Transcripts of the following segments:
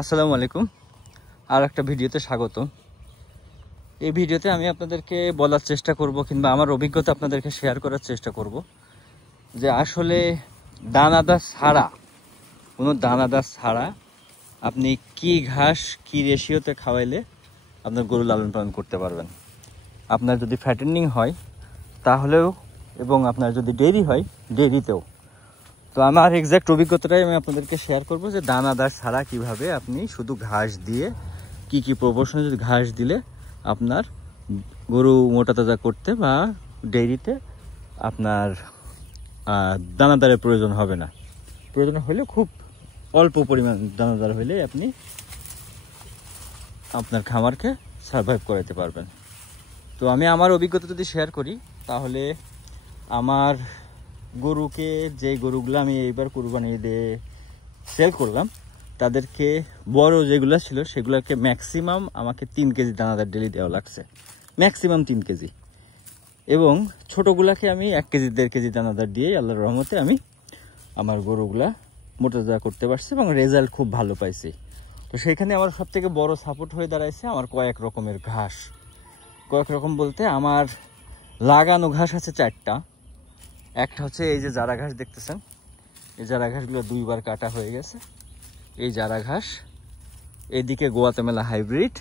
আসসালামু আলাইকুম। আর একটা ভিডিওতে স্বাগত। এই ভিডিওতে আমি আপনাদেরকে বলার চেষ্টা করব কিংবা আমার অভিজ্ঞতা আপনাদেরকে শেয়ার করার চেষ্টা করব যে আসলে দানাদার ছাড়া, কোনো দানাদার ছাড়া আপনি কি ঘাস কি রেশিওতে খাওয়াইলে আপনার গরু লালন পালন করতে পারবেন। আপনার যদি ফ্যাটেনিং হয় তাহলেও, এবং আপনার যদি ডেইরি হয় ডেইরিতেও। তো আমার এক্সাক্ট অভিজ্ঞতাটাই আমি আপনাদেরকে শেয়ার করব যে দানাদার ছাড়া কিভাবে আপনি শুধু ঘাস দিয়ে কি প্রপোর্শনে যদি ঘাস দিলে আপনার গরু মোটা তাজা করতে বা ডেইরিতে আপনার দানাদারের প্রয়োজন হবে না। প্রয়োজন হলে খুব অল্প পরিমাণ দানাদার হলে আপনি আপনার খামারকে সার্ভাইভ করাতে পারবেন। তো আমি আমার অভিজ্ঞতা যদি শেয়ার করি তাহলে আমার গরুকে, যে গরুগুলো আমি এইবার কুরবানি দিয়ে সেল করলাম, তাদেরকে বড় যেগুলো ছিল সেগুলোকে ম্যাক্সিমাম আমাকে 3 কেজি দানাদার ডেলি দেওয়া লাগছে, ম্যাক্সিমাম 3 কেজি। এবং ছোটোগুলাকে আমি 1 কেজি 1.5 কেজি দানাদার দিয়ে আল্লাহর রহমতে আমি আমার গরুগুলা মোটাতাজা করতে পারছি এবং রেজাল্ট খুব ভালো পাইছি। তো সেইখানে আমার সবথেকে বড় সাপোর্ট হয়ে দাঁড়াইছে আমার কয়েক রকমের ঘাস। কয়েক রকম বলতে আমার লাগানো ঘাস আছে 4টা। একটা হচ্ছে এই যে জারা ঘাস দেখতেছেন, এই জারা ঘাসগুলো 2বার কাটা হয়ে গেছে। এই জারা ঘাস, এদিকে গোয়াতেমালা হাইব্রিড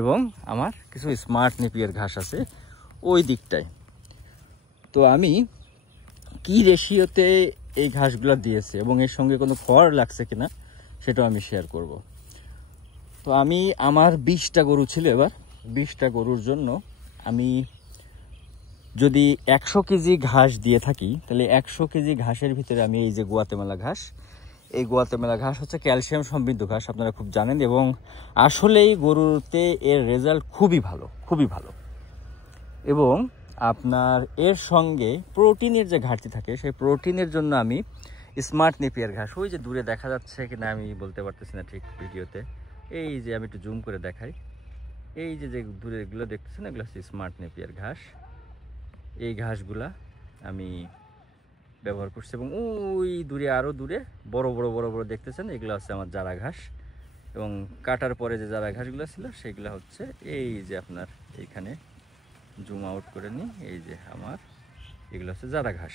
এবং আমার কিছু স্মার্ট নেপিয়ার ঘাস আছে ওই দিকটায়। তো আমি কি রেশিওতে এই ঘাসগুলো দিয়েছি এবং এর সঙ্গে কোনো খড় লাগছে কিনা সেটাও আমি শেয়ার করব। তো আমি আমার 20টা গরু ছিল, এবার 20টা গরুর জন্য আমি যদি 100 কেজি ঘাস দিয়ে থাকি তাহলে 100 কেজি ঘাসের ভিতরে আমি এই যে গোয়াতেমালা ঘাস, এই গোয়াতেমালা ঘাস হচ্ছে ক্যালসিয়াম সমৃদ্ধ ঘাস, আপনারা খুব জানেন। এবং আসলেই গরুতে এর রেজাল্ট খুবই ভালো, খুবই ভালো। এবং আপনার এর সঙ্গে প্রোটিনের যে ঘাটতি থাকে সেই প্রোটিনের জন্য আমি স্মার্ট নেপিয়ার ঘাস, ওই যে দূরে দেখা যাচ্ছে কিনা আমি বলতে পারতেছি না ঠিক ভিডিওতে, এই যে আমি একটু জুম করে দেখাই, এই যে যে দূরে এগুলো দেখতেছেন এগুলো হচ্ছে স্মার্ট নেপিয়ার ঘাস। এই ঘাসগুলা আমি ব্যবহার করছি এবং ওই দূরে আরও দূরে বড় বড় দেখতেছেন এগুলো হচ্ছে আমার জারা ঘাস। এবং কাটার পরে যে জারা ঘাসগুলো ছিল সেগুলো হচ্ছে এই যে আপনার এইখানে জুম আউট করে নিই, এই যে আমার এগুলো হচ্ছে জারা ঘাস।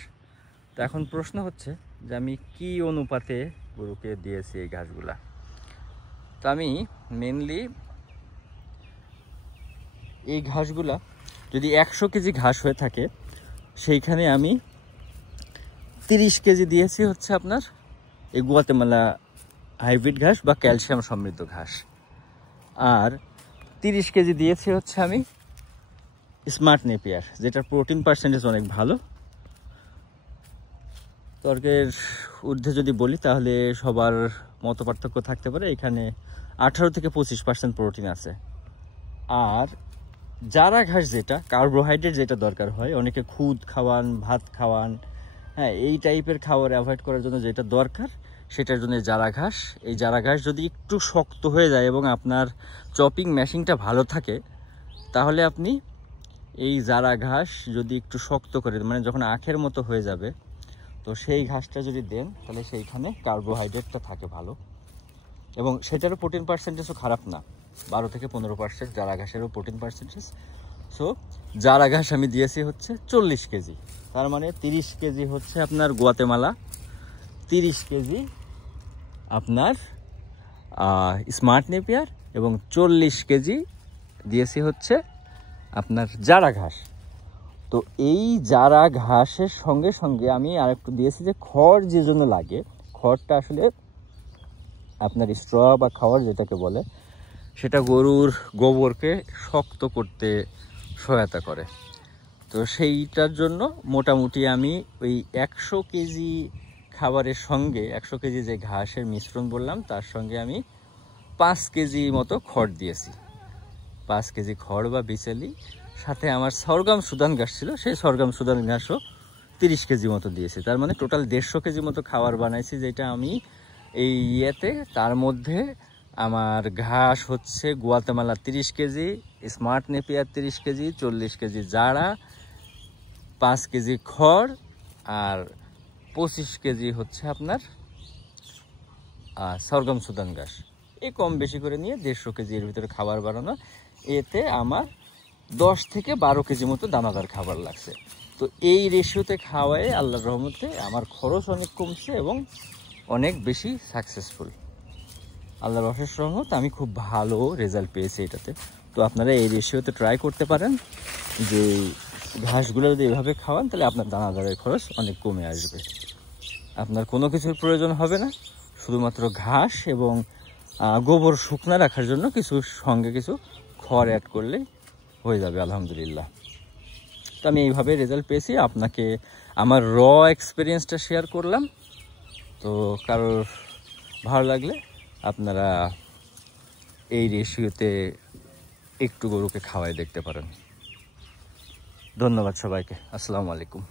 তো এখন প্রশ্ন হচ্ছে যে আমি কি অনুপাতে গরুকে দিয়েছি এই ঘাসগুলা। তো আমি মেনলি এই ঘাসগুলা যদি 100 কেজি ঘাস হয়ে থাকে সেইখানে আমি 30 কেজি দিয়েছি হচ্ছে আপনার এই গোয়াতেমালা হাইব্রিড ঘাস বা ক্যালসিয়াম সমৃদ্ধ ঘাস, আর 30 কেজি দিয়েছি হচ্ছে আমি স্মার্ট নেপিয়ার, যেটার প্রোটিন পার্সেন্টেজ অনেক ভালো। তর্কের ঊর্ধ্বে যদি বলি তাহলে সবার মত পার্থক্য থাকতে পারে, এখানে 18 থেকে 25% প্রোটিন আছে। আর জারা ঘাস যেটা কার্বোহাইড্রেট যেটা দরকার হয়, অনেকে খুদ খাওয়ান, ভাত খাওয়ান, হ্যাঁ এই টাইপের খাবার অ্যাভয়েড করার জন্য যেটা দরকার সেটার জন্য জারা ঘাস। এই জারা ঘাস যদি একটু শক্ত হয়ে যায় এবং আপনার চপিং মেশিনটা ভালো থাকে তাহলে আপনি এই জারা ঘাস যদি একটু শক্ত করে, মানে যখন আখের মতো হয়ে যাবে, তো সেই ঘাসটা যদি দেন তাহলে সেইখানে কার্বোহাইড্রেটটা থাকে ভালো এবং সেটারও প্রোটিন পার্সেন্টেজও খারাপ না, 12 থেকে 15% জারা ঘাসেরও প্রোটিন পার্সেন্টেজ। সো জারা ঘাস আমি দিয়েছি হচ্ছে 40 কেজি, তার মানে 30 কেজি হচ্ছে আপনার গোয়াতেমালা, 30 কেজি আপনার স্মার্ট নেপিয়ার এবং 40 কেজি দিয়েছি হচ্ছে আপনার জারা ঘাস। তো এই জারা ঘাসের সঙ্গে সঙ্গে আমি আরেকটু দিয়েছি যে খড় যে জন্য লাগে, খড়টা আসলে আপনার স্ট্র বা খাওয়ার যেটাকে বলে, সেটা গরুর গোবরকে শক্ত করতে সহায়তা করে। তো সেইটার জন্য মোটামুটি আমি ওই 100 কেজি খাবারের সঙ্গে 100 কেজি যে ঘাসের মিশ্রণ বললাম তার সঙ্গে আমি 5 কেজি মতো খড় দিয়েছি, 5 কেজি খড় বা বিচেলি, সাথে আমার সরগম সুদান ঘাস ছিল, সেই সরগম সুদান ঘাসও 30 কেজি মতো দিয়েছি। তার মানে টোটাল 150 কেজি মতো খাবার বানাইছি যেটা আমি এই ইয়েতে। তার মধ্যে আমার ঘাস হচ্ছে গোয়াতেমালা 30 কেজি, স্মার্ট নেপিয়ার 30 কেজি, 40 কেজি জারা, 5 কেজি খড় আর 25 কেজি হচ্ছে আপনার সরগম সুদান ঘাস। এই কম বেশি করে নিয়ে 150 কেজি এর ভিতরে খাবার বানানো। এতে আমার 10 থেকে 12 কেজি মতো দানাদার খাবার লাগছে। তো এই রেশিওতে খাওয়ায় আল্লাহর রহমতে আমার খরচ অনেক কমছে এবং অনেক বেশি সাকসেসফুল। আল্লাহর অশেষ রহমত, আমি খুব ভালো রেজাল্ট পেয়েছি এটাতে। তো আপনারা এই রেশিওতে ট্রাই করতে পারেন যে ঘাসগুলো যদি এভাবে খাওয়ান তাহলে আপনার দানাদারের খরচ অনেক কমে আসবে। আপনার কোনো কিছুর প্রয়োজন হবে না, শুধুমাত্র ঘাস এবং গোবর শুকনা রাখার জন্য সঙ্গে কিছু খড় অ্যাড করলে হয়ে যাবে আলহামদুলিল্লাহ। তো আমি এইভাবে রেজাল্ট পেয়েছি, আপনাকে আমার এক্সপিরিয়েন্সটা শেয়ার করলাম। তো কারোর ভালো লাগলে আপনারা এই রেশিওতে একটু গরুকে খাওয়াই দেখতে পারেন। ধন্যবাদ সবাইকে, আসসালামু আলাইকুম।